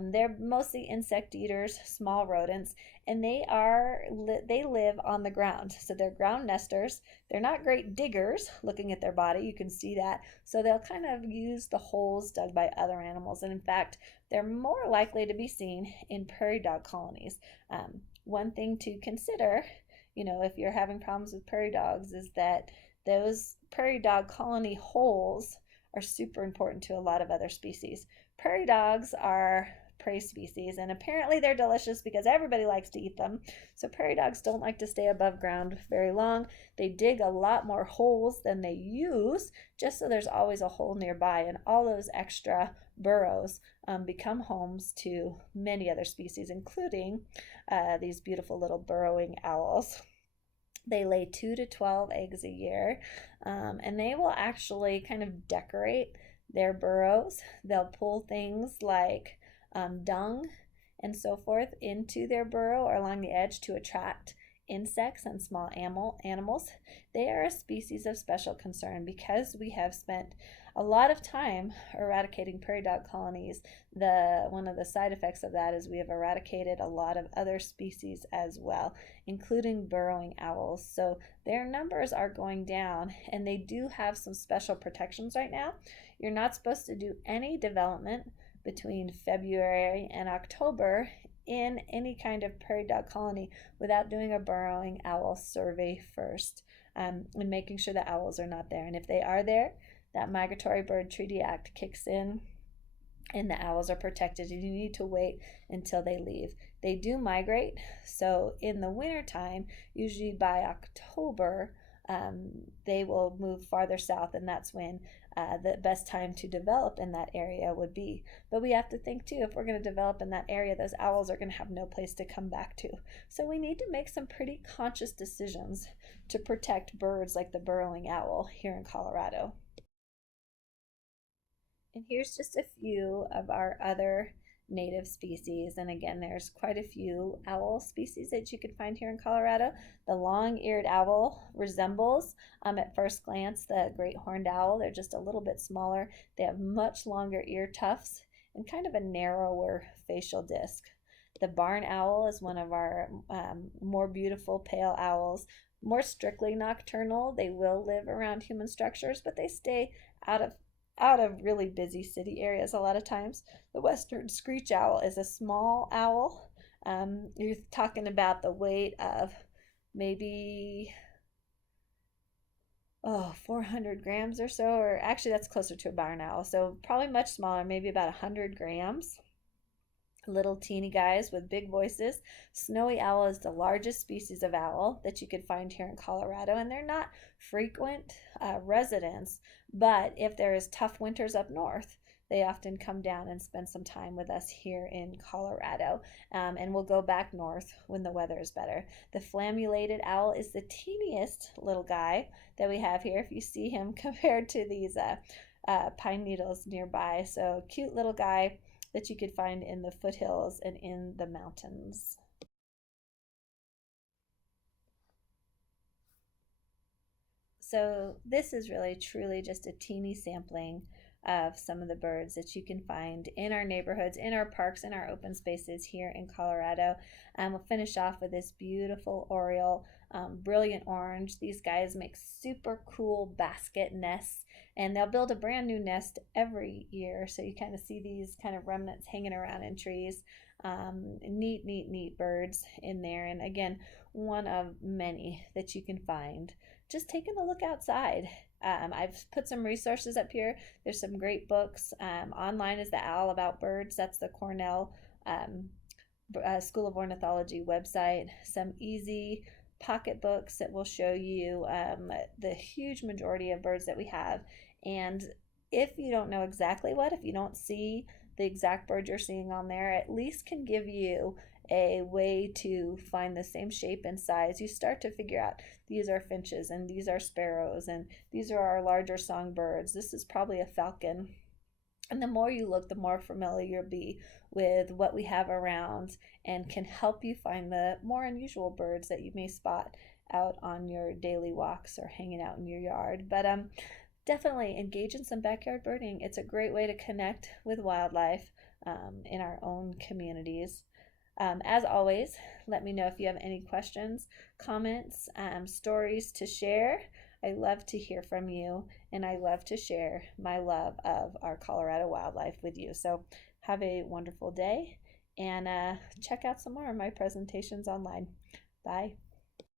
They're mostly insect eaters, small rodents, and they live on the ground. So they're ground nesters. They're not great diggers. Looking at their body, you can see that. So they'll kind of use the holes dug by other animals. And in fact, they're more likely to be seen in prairie dog colonies. One thing to consider, if you're having problems with prairie dogs, is that those prairie dog colony holes are super important to a lot of other species. Prairie dogs are prey species, and apparently they're delicious because everybody likes to eat them. So prairie dogs don't like to stay above ground very long. They dig a lot more holes than they use, just so there's always a hole nearby, and all those extra burrows become homes to many other species, including these beautiful little burrowing owls. They lay 2 to 12 eggs a year, and they will actually kind of decorate their burrows. They'll pull things like dung and so forth into their burrow or along the edge to attract insects and small animals. They are a species of special concern because we have spent a lot of time eradicating prairie dog colonies. One of the side effects of that is we have eradicated a lot of other species as well, including burrowing owls. So their numbers are going down, and they do have some special protections right now. You're not supposed to do any development between February and October in any kind of prairie dog colony without doing a burrowing owl survey first, and making sure the owls are not there. And if they are there, that Migratory Bird Treaty Act kicks in and the owls are protected, and you need to wait until they leave. They do migrate, so in the wintertime, usually by October, they will move farther south, and that's when the best time to develop in that area would be. But we have to think too, if we're going to develop in that area, those owls are going to have no place to come back to. So we need to make some pretty conscious decisions to protect birds like the burrowing owl here in Colorado. And here's just a few of our other native species. And again, there's quite a few owl species that you can find here in Colorado. The long-eared owl resembles, at first glance, the great horned owl. They're just a little bit smaller. They have much longer ear tufts and kind of a narrower facial disc. The barn owl is one of our more beautiful pale owls, more strictly nocturnal. They will live around human structures, but they stay out of really busy city areas a lot of times. The western screech owl is a small owl. You're talking about the weight of maybe 400 grams or so, or actually that's closer to a barn owl, so probably much smaller, maybe about 100 grams. Little teeny guys with big voices. Snowy owl is the largest species of owl that you could find here in Colorado, and they're not frequent residents, but if there is tough winters up north, they often come down and spend some time with us here in Colorado, and we'll go back north when the weather is better. The flammulated owl is the teeniest little guy that we have here, if you see him compared to these pine needles nearby. So cute little guy that you could find in the foothills and in the mountains. So this is really truly just a teeny sampling of some of the birds that you can find in our neighborhoods, in our parks, in our open spaces here in Colorado. We'll finish off with this beautiful oriole, brilliant orange. These guys make super cool basket nests, and they'll build a brand new nest every year. So you kind of see these kind of remnants hanging around in trees. Neat birds in there. And again, one of many that you can find just taking a look outside. I've put some resources up here. There's some great books. Online is the Owl About Birds. That's the Cornell School of Ornithology website. Some easy pocket books that will show you the huge majority of birds that we have. And if you don't know exactly if you don't see the exact bird you're seeing on there, at least can give you a way to find the same shape and size. You start to figure out these are finches and these are sparrows and these are our larger songbirds. This is probably a falcon. And the more you look, the more familiar you'll be with what we have around, and can help you find the more unusual birds that you may spot out on your daily walks or hanging out in your yard. But definitely engage in some backyard birding. It's a great way to connect with wildlife in our own communities. As always, let me know if you have any questions, comments, stories to share. I love to hear from you, and I love to share my love of our Colorado wildlife with you. So have a wonderful day, and check out some more of my presentations online. Bye.